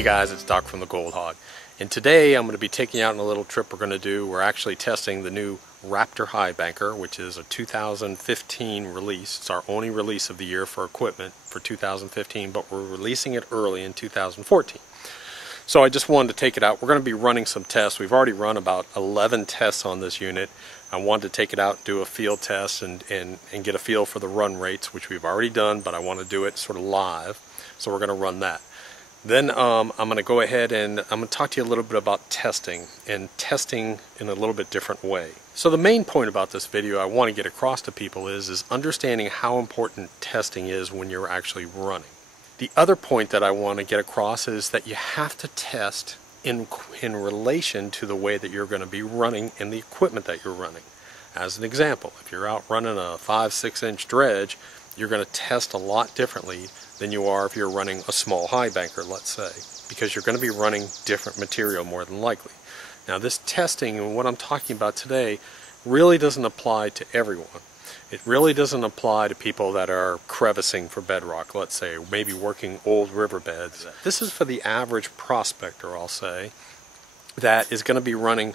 Hey guys, it's Doc from the Gold Hog, and today I'm going to be taking you out on a little trip we're going to do. We're actually testing the new Raptor Highbanker, which is a 2015 release. It's our only release of the year for equipment for 2015, but we're releasing it early in 2014. So I just wanted to take it out. We're going to be running some tests. We've already run about 11 tests on this unit. I wanted to take it out and do a field test and get a feel for the run rates, which we've already done, but I want to do it sort of live. So we're going to run that. Then I'm going to go ahead and I'm going to talk to you a little bit about testing, and testing in a little bit different way. So the main point about this video I want to get across to people is understanding how important testing is when you're actually running. The other point that I want to get across is that you have to test in relation to the way that you're going to be running and the equipment that you're running. As an example, if you're out running a 5-6 inch dredge, you're going to test a lot differently than you are if you're running a small highbanker, let's say, because you're going to be running different material more than likely. Now this testing and what I'm talking about today really doesn't apply to everyone. It really doesn't apply to people that are crevicing for bedrock, let's say, maybe working old riverbeds. This is for the average prospector, I'll say, that is going to be running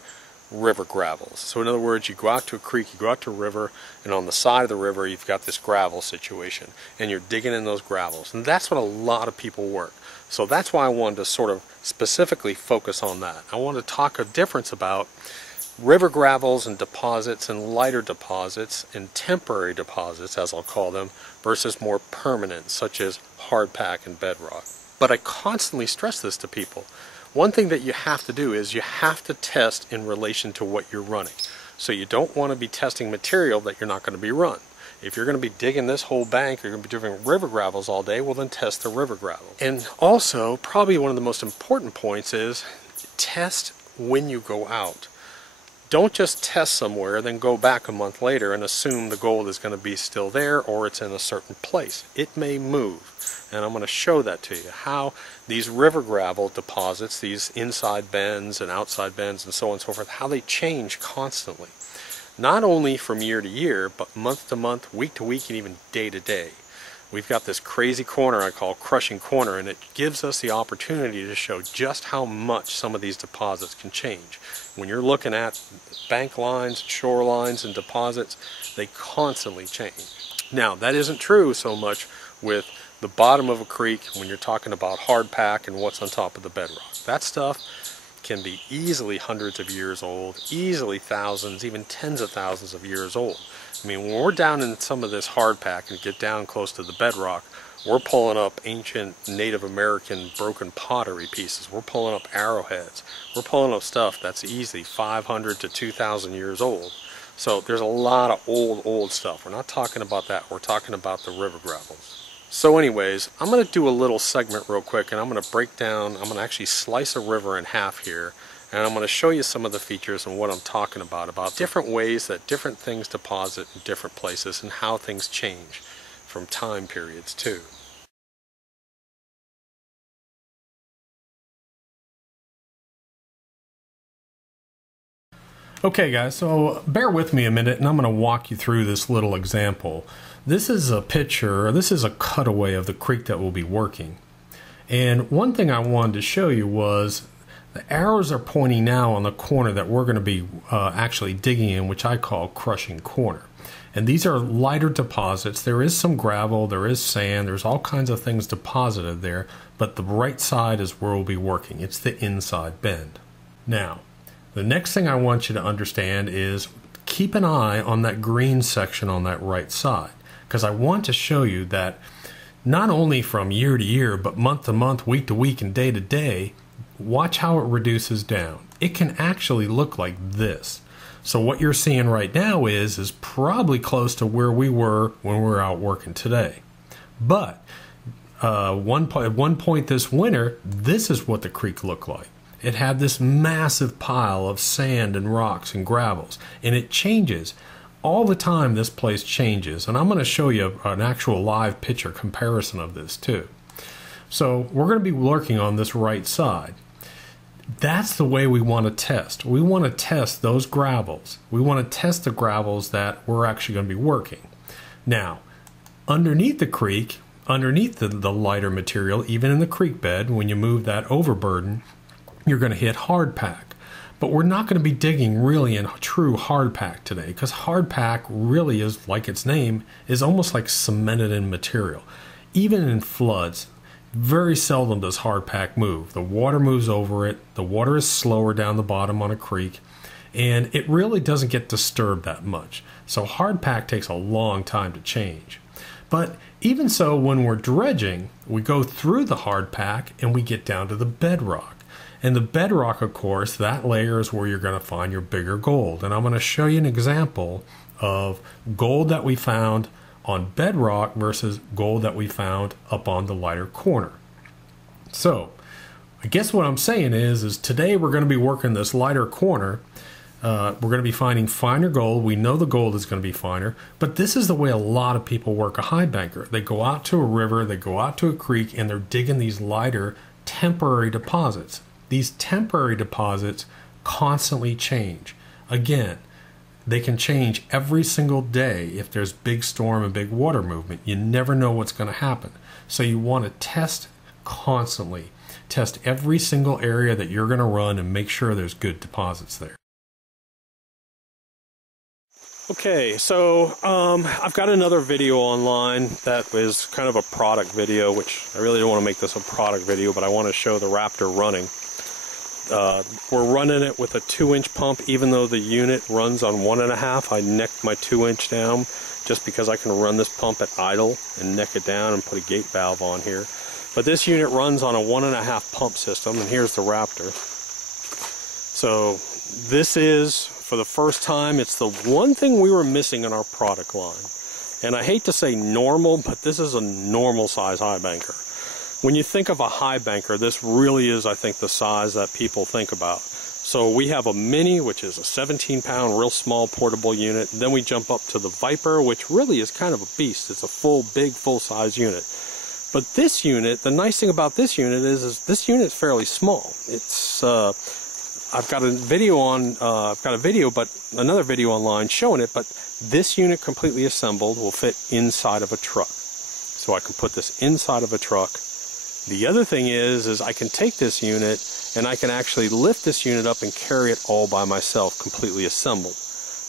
river gravels. So in other words, you go out to a creek, you go out to a river, and on the side of the river you've got this gravel situation, and you're digging in those gravels. And that's what a lot of people work. So that's why I wanted to sort of specifically focus on that. I want to talk a difference about river gravels and deposits and lighter deposits and temporary deposits, as I'll call them, versus more permanent, such as hard pack and bedrock. But I constantly stress this to people. One thing that you have to do is you have to test in relation to what you're running. So you don't want to be testing material that you're not going to be run. If you're going to be digging this whole bank, you're going to be doing river gravels all day, well then test the river gravel. And also, probably one of the most important points is test when you go out. Don't just test somewhere, then go back a month later and assume the gold is going to be still there or it's in a certain place. It may move. And I'm going to show that to you, how these river gravel deposits, these inside bends and outside bends and so on and so forth, how they change constantly. Not only from year to year, but month to month, week to week, and even day to day. We've got this crazy corner I call crushing corner, and it gives us the opportunity to show just how much some of these deposits can change. When you're looking at bank lines, shorelines, and deposits, they constantly change. Now, that isn't true so much with the bottom of a creek when you're talking about hard pack and what's on top of the bedrock. That stuff can be easily hundreds of years old, easily thousands, even tens of thousands of years old. I mean, when we're down in some of this hard pack and get down close to the bedrock, we're pulling up ancient Native American broken pottery pieces. We're pulling up arrowheads. We're pulling up stuff that's easily 500 to 2,000 years old. So there's a lot of old stuff. We're not talking about that. We're talking about the river gravels. So anyways, I'm going to do a little segment real quick, and I'm going to break down, I'm going to actually slice a river in half here, and I'm going to show you some of the features and what I'm talking about different ways that different things deposit in different places and how things change from time periods too. Okay guys, so bear with me a minute and I'm going to walk you through this little example. This is a picture, this is a cutaway of the creek that we'll be working. And one thing I wanted to show you was the arrows are pointing now on the corner that we're going to be actually digging in, which I call crushing corner. And these are lighter deposits. There is some gravel, there is sand, there's all kinds of things deposited there, but the right side is where we'll be working. It's the inside bend. Now, the next thing I want you to understand is keep an eye on that green section on that right side, because I want to show you that not only from year to year, but month to month, week to week, and day to day, watch how it reduces down. It can actually look like this. So what you're seeing right now is probably close to where we were when we were out working today. But at one point this winter, this is what the creek looked like. It had this massive pile of sand and rocks and gravels, and it changes. All the time this place changes, and I'm going to show you an actual live picture comparison of this too. So we're going to be working on this right side. That's the way we want to test. We want to test those gravels. We want to test the gravels that we're actually going to be working. Now, underneath the creek, underneath the lighter material, even in the creek bed, when you move that overburden, you're going to hit hard pack. But we're not going to be digging really in true hard pack today, because hard pack really is, like its name, is almost like cemented in material. Even in floods, very seldom does hard pack move. The water moves over it, the water is slower down the bottom on a creek, and it really doesn't get disturbed that much. So hard pack takes a long time to change. But even so, when we're dredging, we go through the hard pack and we get down to the bedrock. And the bedrock, of course, that layer is where you're going to find your bigger gold. And I'm going to show you an example of gold that we found on bedrock versus gold that we found up on the lighter corner. So I guess what I'm saying is today we're going to be working this lighter corner. We're going to be finding finer gold. We know the gold is going to be finer, but this is the way a lot of people work a highbanker. They go out to a river, they go out to a creek, and they're digging these lighter temporary deposits. These temporary deposits constantly change. Again, they can change every single day if there's big storm and big water movement. You never know what's going to happen. So you want to test constantly. Test every single area that you're going to run and make sure there's good deposits there. Okay, so I've got another video online that was kind of a product video, which I really don't want to make this a product video, but I want to show the Raptor running. We're running it with a 2-inch pump, even though the unit runs on 1.5. I necked my 2-inch down just because I can run this pump at idle and neck it down and put a gate valve on here. But this unit runs on a 1.5 pump system, and here's the Raptor. So this is, for the first time, it's the one thing we were missing in our product line. And I hate to say normal, but this is a normal size highbanker. When you think of a highbanker, this really is, I think, the size that people think about. So we have a Mini, which is a 17-pound, real small portable unit. Then we jump up to the Viper, which really is kind of a beast. It's a big, full-size unit. But this unit, the nice thing about this unit is this unit is fairly small. It's I've got a video on, but another video online showing it, but this unit completely assembled will fit inside of a truck. So I can put this inside of a truck. The other thing is I can take this unit and I can actually lift this unit up and carry it all by myself, completely assembled.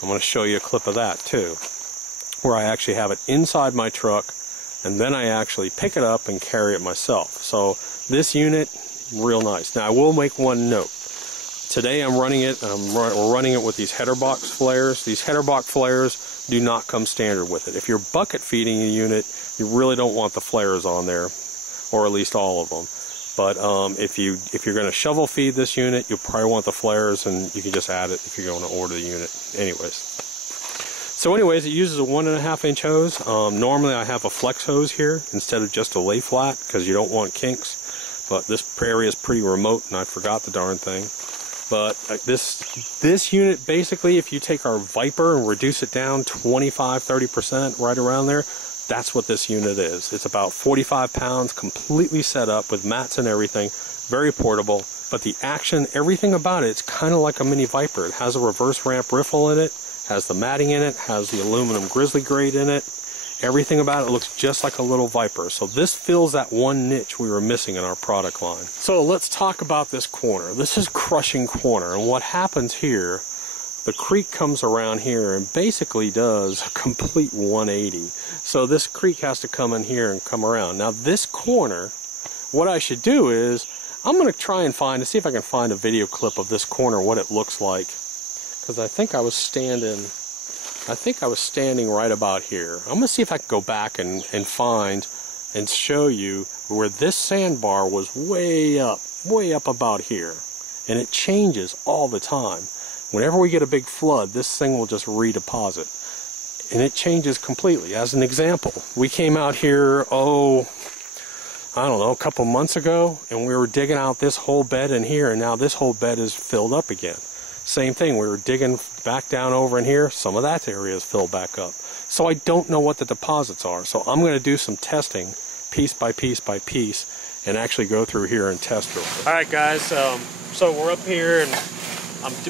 I'm going to show you a clip of that too, where I actually have it inside my truck and then I actually pick it up and carry it myself. So this unit, real nice. Now I will make one note. Today I'm running it, and we're running it with these header box flares. These header box flares do not come standard with it. If you're bucket feeding a unit, you really don't want the flares on there, or at least all of them. But if you're going to shovel feed this unit, you'll probably want the flares, and you can just add it if you're going to order the unit. Anyways. So anyways, it uses a 1.5-inch hose. Normally I have a flex hose here instead of just a lay flat because you don't want kinks. But this area is pretty remote, and I forgot the darn thing. But this unit, basically, if you take our Viper and reduce it down 25–30%, right around there, that's what this unit is. It's about 45 pounds, completely set up with mats and everything, very portable. But the action, everything about it, it's kind of like a mini Viper. It has a reverse ramp riffle in it, has the matting in it, has the aluminum grizzly grate in it. Everything about it looks just like a little Viper. So this fills that one niche we were missing in our product line. So let's talk about this corner. This is crushing corner, and what happens here, the creek comes around here and basically does a complete 180. So this creek has to come in here and come around. Now this corner, what I should do is, I'm going to try and see if I can find a video clip of this corner, what it looks like. Because I think I was standing right about here. I'm going to see if I can go back and find and show you where this sandbar was way up about here. And it changes all the time. Whenever we get a big flood, this thing will just redeposit. And it changes completely. As an example, we came out here, I don't know, a couple months ago, and we were digging out this whole bed in here, and now this whole bed is filled up again. Same thing, we were digging back down over in here, some of that area is filled back up. So I don't know what the deposits are, so I'm going to do some testing piece by piece by piece and actually go through here and test it. Alright guys, so we're up here, and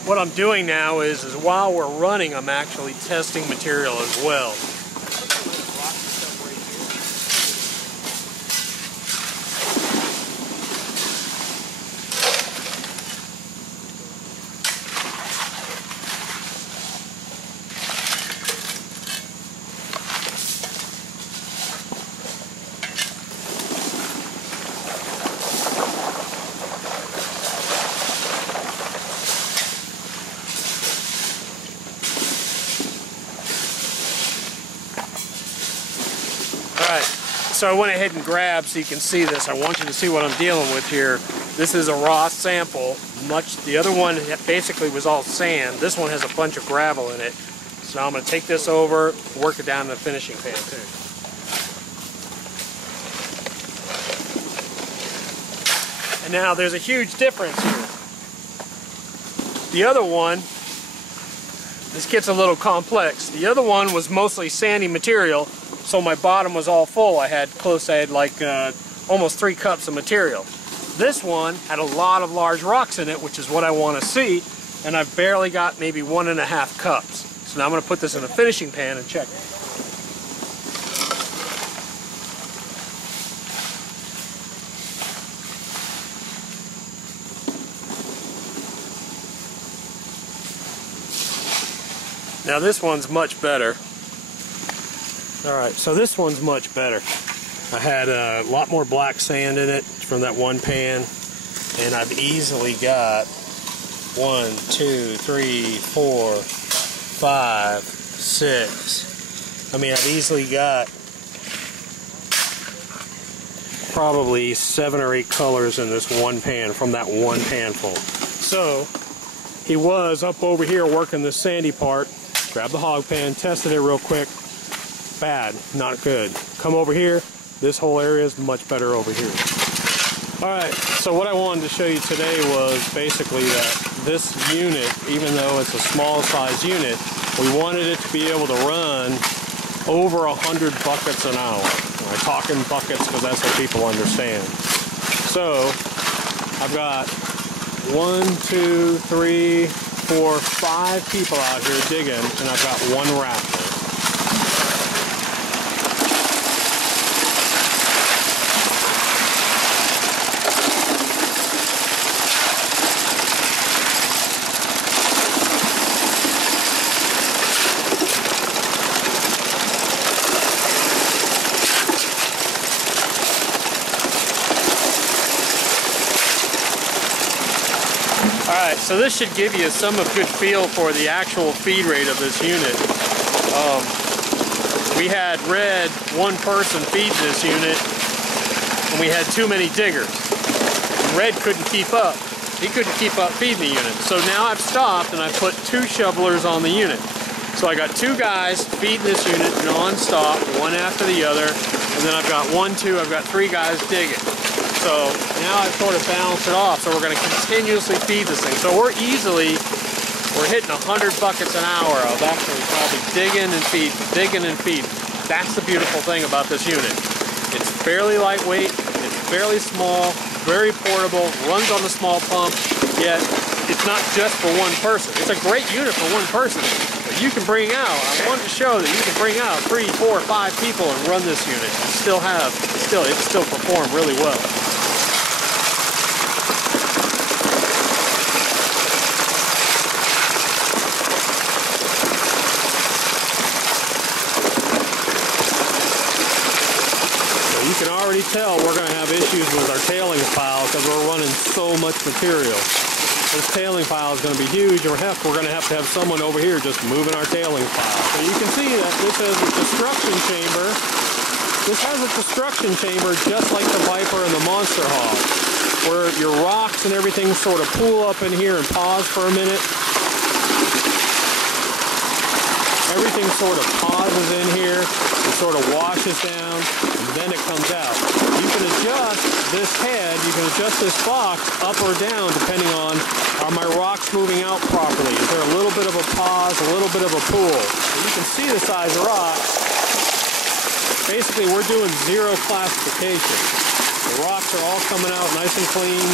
what I'm doing now is while we're running, I'm actually testing material as well. Alright, so I went ahead and grabbed so you can see this. I want you to see what I'm dealing with here. This is a raw sample. The other one basically was all sand. This one has a bunch of gravel in it. So now I'm going to take this over, work it down in the finishing pan too. And now there's a huge difference here. The other one, this gets a little complex. The other one was mostly sandy material, so my bottom was all full. I had like almost 3 cups of material. This one had a lot of large rocks in it, which is what I want to see, and I've barely got maybe 1.5 cups. So now I'm going to put this in a finishing pan and check it. Now this one's much better. Alright, so this one's much better. I had a lot more black sand in it from that one pan, and I've easily got 1, 2, 3, 4, 5, 6. I mean, I've easily got probably 7 or 8 colors in this one pan from that one pan full. So he was up over here working the sandy part. Grab the hog pan, tested it real quick. Bad, not good. Come over here, this whole area is much better over here. Alright, so what I wanted to show you today was basically that this unit, even though it's a small size unit, we wanted it to be able to run over 100 buckets an hour. I'm talking buckets because that's what people understand. So, I've got 1, 2, 3, 4, 5 people out here digging, and I've got 1 Raptor. Alright, so this should give you some of good feel for the actual feed rate of this unit. We had Red, one person feed this unit, and we had too many diggers. And Red couldn't keep up. He couldn't keep up feeding the unit. So now I've stopped and I put 2 shovelers on the unit. So I got 2 guys feeding this unit non-stop, one after the other, and then I've got 1, 2, I've got 3 guys digging. So now I've sort of balanced it off, so we're going to continuously feed this thing. So we're hitting 100 buckets an hour of actually probably digging and feeding. That's the beautiful thing about this unit. It's fairly lightweight, it's fairly small, very portable, runs on the small pump, yet it's not just for one person. It's a great unit for one person. But you can bring out, I wanted to show that you can bring out 3, 4, 5 people and run this unit and still perform really well. You can already tell we're going to have issues with our tailings pile because we're running so much material. This tailing pile is going to be huge, and we're going to have someone over here just moving our tailings pile. So you can see that this has a destruction chamber. This has a destruction chamber just like the Viper and the Monster Hog, where your rocks and everything sort of pool up in here and pause for a minute. Everything sort of pauses in here, it sort of washes down, and then it comes out. You can adjust this head, you can adjust this box up or down depending on, are my rocks moving out properly? Is there a little bit of a pause, a little bit of a pool? So you can see the size of rocks. Basically, we're doing 0 classification. The rocks are all coming out nice and clean.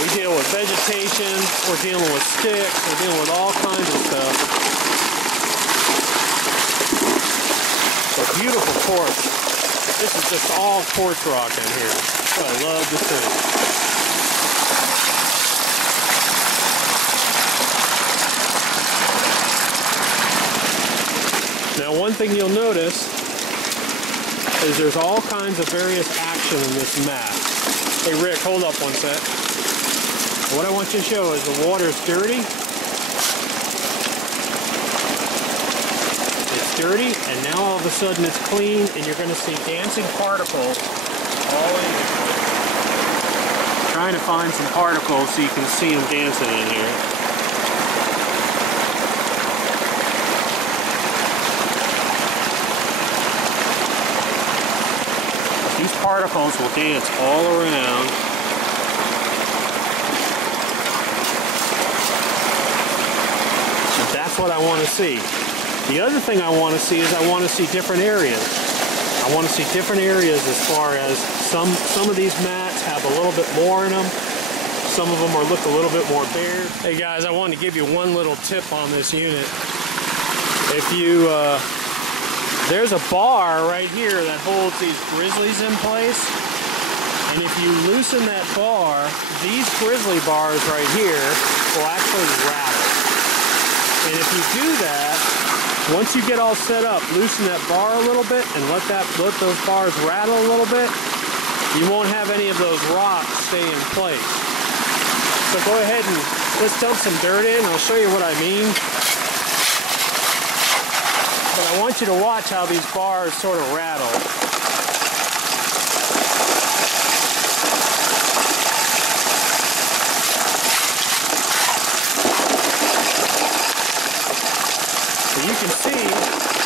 We deal with vegetation, we're dealing with sticks, we're dealing with all kinds of stuff. It's a beautiful quartz. This is just all quartz rock in here. That's what I love to see. Now one thing you'll notice is there's all kinds of various action in this mat. Hey Rick, hold up one sec. What I want you to show is the water is dirty. dirty, and now all of a sudden it's clean, and you're going to see dancing particles all in here. Trying to find some particles so you can see them dancing in here. These particles will dance all around. And that's what I want to see. The other thing I want to see is I want to see different areas. I want to see different areas as far as some of these mats have a little bit more in them. Some of them look a little bit more bare. Hey guys, I wanted to give you one little tip on this unit. If you, there's a bar right here that holds these grizzlies in place. And if you loosen that bar, these grizzly bars right here will actually rattle. And if you do that, once you get all set up, loosen that bar a little bit and let those bars rattle a little bit. You won't have any of those rocks stay in place. So go ahead and let's dump some dirt in. I'll show you what I mean. But I want you to watch how these bars sort of rattle.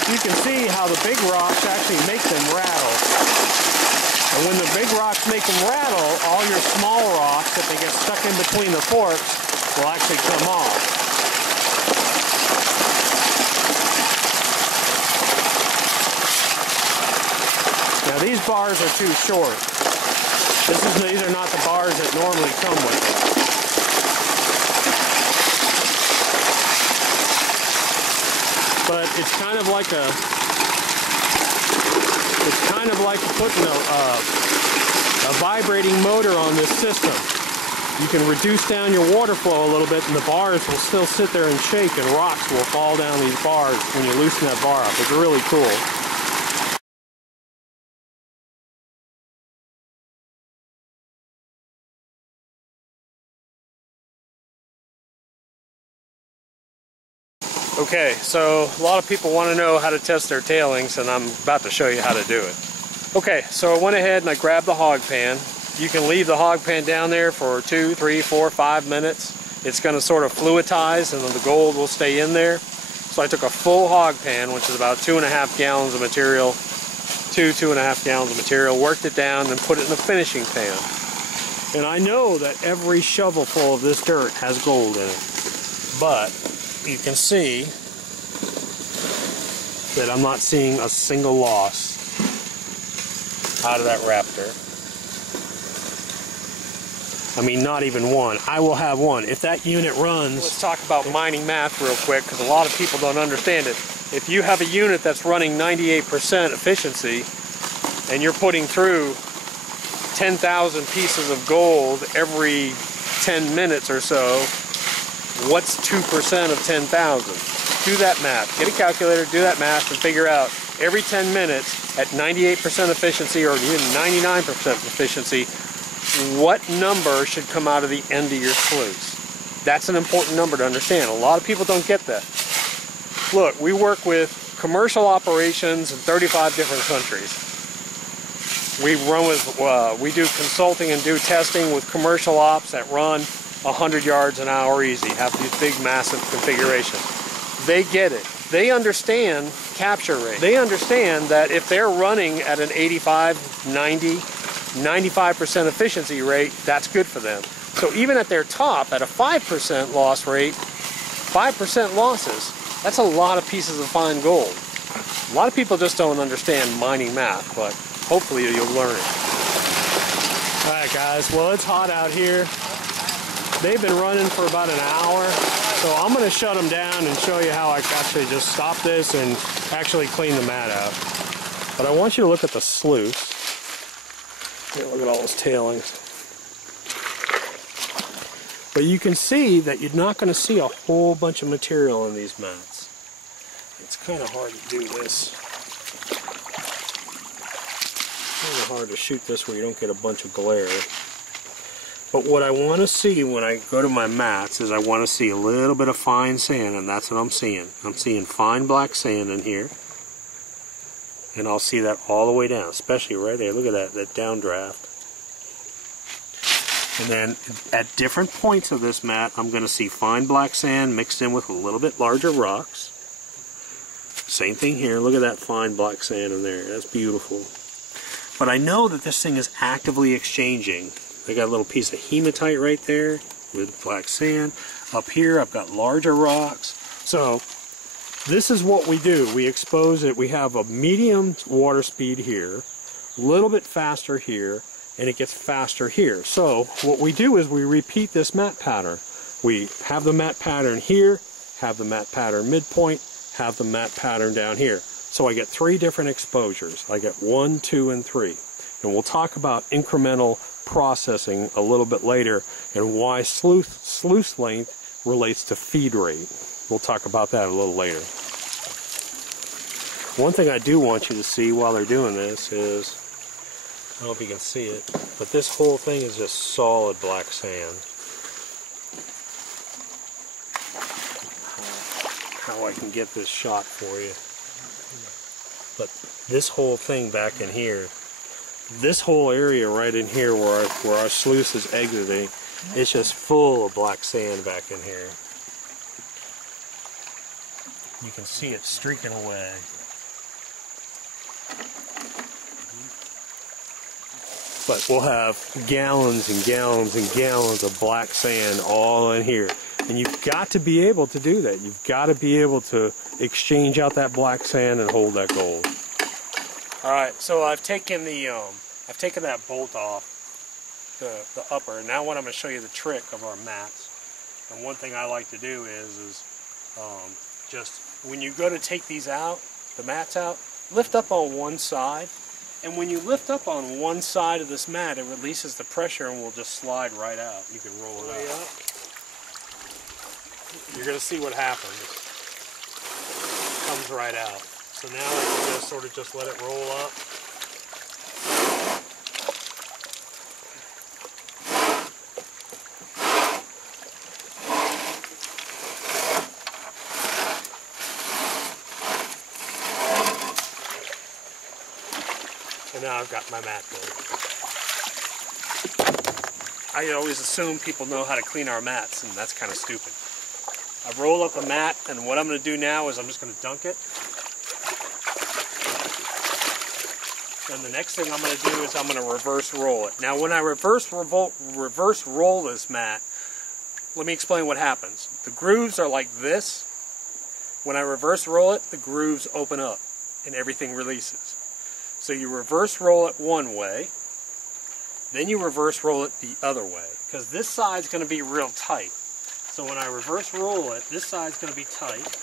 You can see how the big rocks actually make them rattle. And when the big rocks make them rattle, all your small rocks, if they get stuck in between the forks, will actually come off. Now these bars are too short. These are not the bars that normally come with it. But it's kind of like putting a vibrating motor on this system. You can reduce down your water flow a little bit, and the bars will still sit there and shake, and rocks will fall down these bars when you loosen that bar up. It's really cool. Okay, so a lot of people want to know how to test their tailings, and I'm about to show you how to do it. Okay, so I went ahead and I grabbed the hog pan. You can leave the hog pan down there for 2, 3, 4, 5 minutes. It's going to sort of fluidize, and then the gold will stay in there. So I took a full hog pan, which is about 2.5 gallons of material, 2.5 gallons of material, worked it down, and put it in the finishing pan. And I know that every shovelful of this dirt has gold in it, but you can see that I'm not seeing a single loss out of that Raptor. I mean, not even one. I will have one. If that unit runs... Let's talk about mining math real quick, because a lot of people don't understand it. If you have a unit that's running 98% efficiency, and you're putting through 10,000 pieces of gold every 10 minutes or so, what's 2% of 10,000? Do that math. Get a calculator, do that math, and figure out every 10 minutes at 98% efficiency or even 99% efficiency, what number should come out of the end of your sluice. That's an important number to understand. A lot of people don't get that. Look, we work with commercial operations in 35 different countries. We do consulting and do testing with commercial ops that run 100 yards an hour easy, have these big massive configurations. They get it. They understand capture rate. They understand that if they're running at an 85, 90, 95% efficiency rate, that's good for them. So even at their top, at a 5% loss rate, 5% losses, that's a lot of pieces of fine gold. A lot of people just don't understand mining math, but hopefully you'll learn it. Alright guys, well it's hot out here. They've been running for about an hour, so I'm going to shut them down and show you how I actually just stop this and actually clean the mat out. But I want you to look at the sluice. Here, look at all those tailings. But you can see that you're not going to see a whole bunch of material in these mats. It's kind of hard to do this. Kind of hard to shoot this where you don't get a bunch of glare. But what I want to see when I go to my mats is I want to see a little bit of fine sand, and that's what I'm seeing. I'm seeing fine black sand in here. And I'll see that all the way down, especially right there. Look at that downdraft. And then at different points of this mat, I'm going to see fine black sand mixed in with a little bit larger rocks. Same thing here. Look at that fine black sand in there. That's beautiful. But I know that this thing is actively exchanging. I got a little piece of hematite right there with black sand. Up here, I've got larger rocks. So this is what we do. We expose it. We have a medium water speed here, a little bit faster here, and it gets faster here. So what we do is we repeat this mat pattern. We have the mat pattern here, have the mat pattern midpoint, have the mat pattern down here. So I get 3 different exposures. I get 1, 2, and 3. And we'll talk about incremental processing a little bit later and why sluice length relates to feed rate. We'll talk about that a little later. One thing I do want you to see while they're doing this is, I don't know if you can see it, but this whole thing is just solid black sand. How I can get this shot for you. But this whole thing back in here, this whole area right in here where our sluice is exiting, it's just full of black sand back in here. You can see it streaking away. But we'll have gallons and gallons and gallons of black sand all in here. And you've got to be able to do that. You've got to be able to exchange out that black sand and hold that gold. Alright, so I've taken that bolt off, the upper, and now what I'm going to show you the trick of our mats. And one thing I like to do is just when you go to take these out, the mats out, lift up on one side. And when you lift up on one side of this mat, it releases the pressure and will just slide right out. You can roll it up. You're going to see what happens. It comes right out. So now I can just sort of just let it roll up. And now I've got my mat going. I always assume people know how to clean our mats, and that's kind of stupid. I've rolled up the mat, and what I'm going to do now is I'm just going to dunk it. And the next thing I'm going to do is I'm going to reverse roll it. Now when I reverse roll this mat, let me explain what happens. The grooves are like this. When I reverse roll it, the grooves open up and everything releases. So you reverse roll it one way, then you reverse roll it the other way, because this side's going to be real tight. So when I reverse roll it, this side's going to be tight,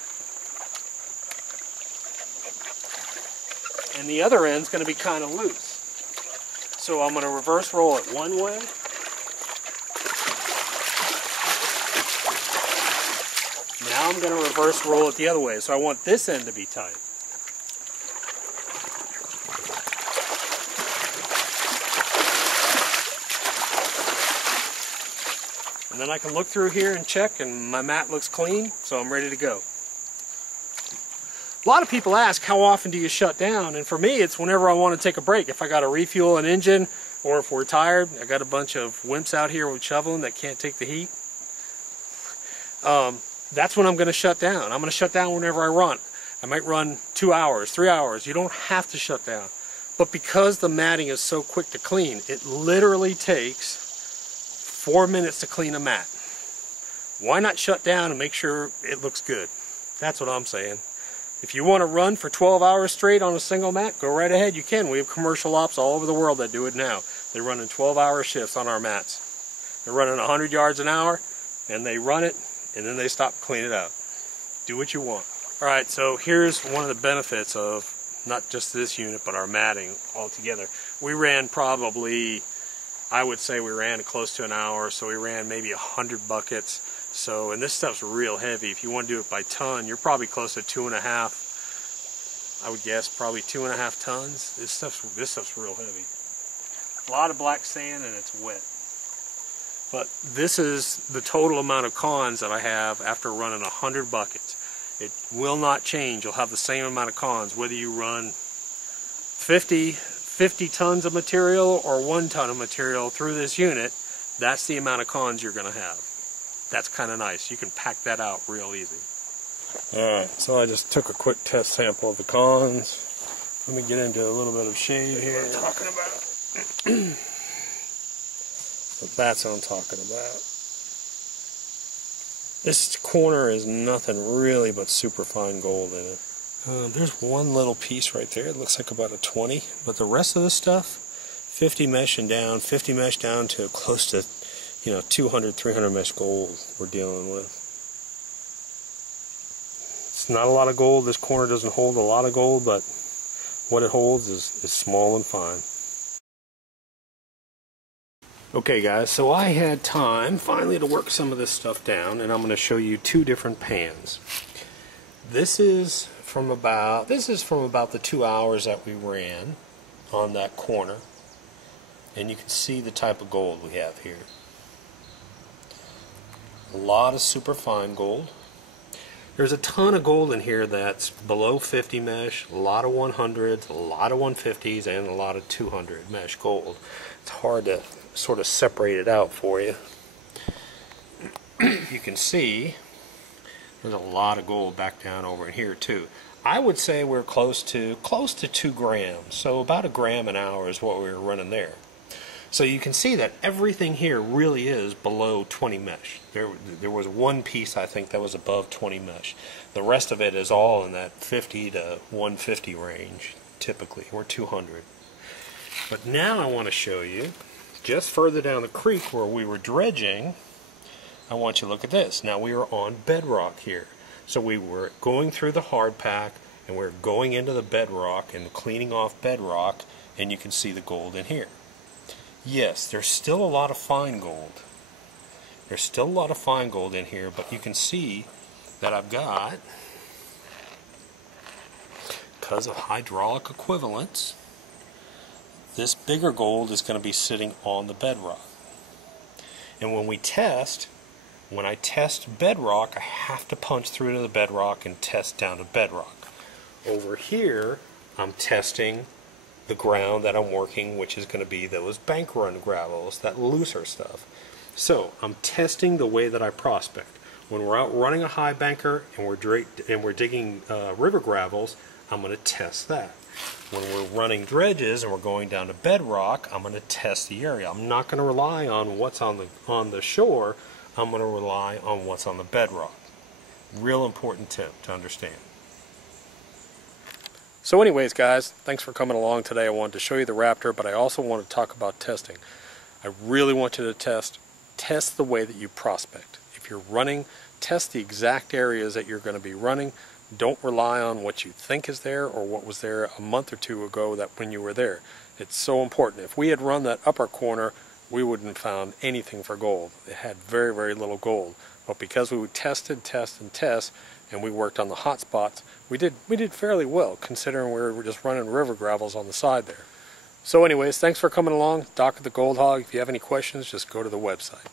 and the other end's going to be kind of loose. So I'm going to reverse roll it one way, now I'm going to reverse roll it the other way. So I want this end to be tight. And then I can look through here and check, and my mat looks clean, so I'm ready to go. A lot of people ask, how often do you shut down? And for me, it's whenever I want to take a break. If I got to refuel an engine, or if we're tired, I got a bunch of wimps out here with shoveling that can't take the heat. That's when I'm going to shut down. I'm going to shut down whenever I run. I might run 2 hours, 3 hours. You don't have to shut down. But because the matting is so quick to clean, it literally takes 4 minutes to clean a mat. Why not shut down and make sure it looks good? That's what I'm saying. If you want to run for 12 hours straight on a single mat, go right ahead, you can. We have commercial ops all over the world that do it now. They're running 12-hour shifts on our mats. They're running 100 yards an hour, and they run it, and then they stop and clean it out. Do what you want. Alright, so here's one of the benefits of not just this unit, but our matting altogether. We ran probably, I would say we ran close to an hour, so we ran maybe 100 buckets. So, and this stuff's real heavy. If you want to do it by ton, you're probably close to 2.5, I would guess, probably 2.5 tons. This stuff's real heavy. A lot of black sand and it's wet. But this is the total amount of cons that I have after running 100 buckets. It will not change. You'll have the same amount of cons whether you run 50 tons of material or 1 ton of material through this unit, that's the amount of cons you're going to have. That's kind of nice. You can pack that out real easy. Alright, so I just took a quick test sample of the cons. Let me get into a little bit of shade here. What I'm talking about. So that's what I'm talking about. This corner is nothing really but super fine gold in it. There's one little piece right there. It looks like about a 20, but the rest of the stuff, 50 mesh and down, 50 mesh down to close to, 200, 300 mesh gold we're dealing with. It's not a lot of gold. This corner doesn't hold a lot of gold, but what it holds is small and fine. Okay guys, so I had time finally to work some of this stuff down, and I'm going to show you 2 different pans. This is from about the 2 hours that we ran on that corner, and you can see the type of gold we have here. A lot of super fine gold. There's a ton of gold in here that's below 50 mesh, a lot of 100s, a lot of 150s, and a lot of 200 mesh gold. It's hard to sort of separate it out for you. You can see there's a lot of gold back down over in here too. I would say we're close to 2 grams, so about 1 gram an hour is what we were running there. So you can see that everything here really is below 20 mesh. There was one piece I think that was above 20 mesh. The rest of it is all in that 50 to 150 range typically, or 200. But now I want to show you just further down the creek where we were dredging. I want you to look at this. Now we are on bedrock here. So we were going through the hard pack and we're going into the bedrock and cleaning off bedrock, and you can see the gold in here. Yes, there's still a lot of fine gold. There's still a lot of fine gold in here, but you can see that I've got, because of hydraulic equivalence, this bigger gold is going to be sitting on the bedrock. And when I test bedrock, I have to punch through to the bedrock and test down to bedrock. Over here, I'm testing the ground that I'm working, which is going to be those bank run gravels, that looser stuff. So I'm testing the way that I prospect. When we're out running a high banker and we're digging river gravels, I'm going to test that. When we're running dredges and we're going down to bedrock, I'm going to test the area. I'm not going to rely on what's on the shore. I'm going to rely on what's on the bedrock. Real important tip to understand. So anyways guys, thanks for coming along today. I wanted to show you the Raptor, but I also want to talk about testing. I really want you to test the way that you prospect. If you're running, test the exact areas that you're going to be running. Don't rely on what you think is there or what was there a month or 2 ago that when you were there. It's so important. If we had run that upper corner, we wouldn't have found anything for gold. It had very, very little gold. But because we tested, and we worked on the hot spots, we did fairly well, considering we were just running river gravels on the side there. So anyways, thanks for coming along. Doc at the Gold Hog. If you have any questions, just go to the website.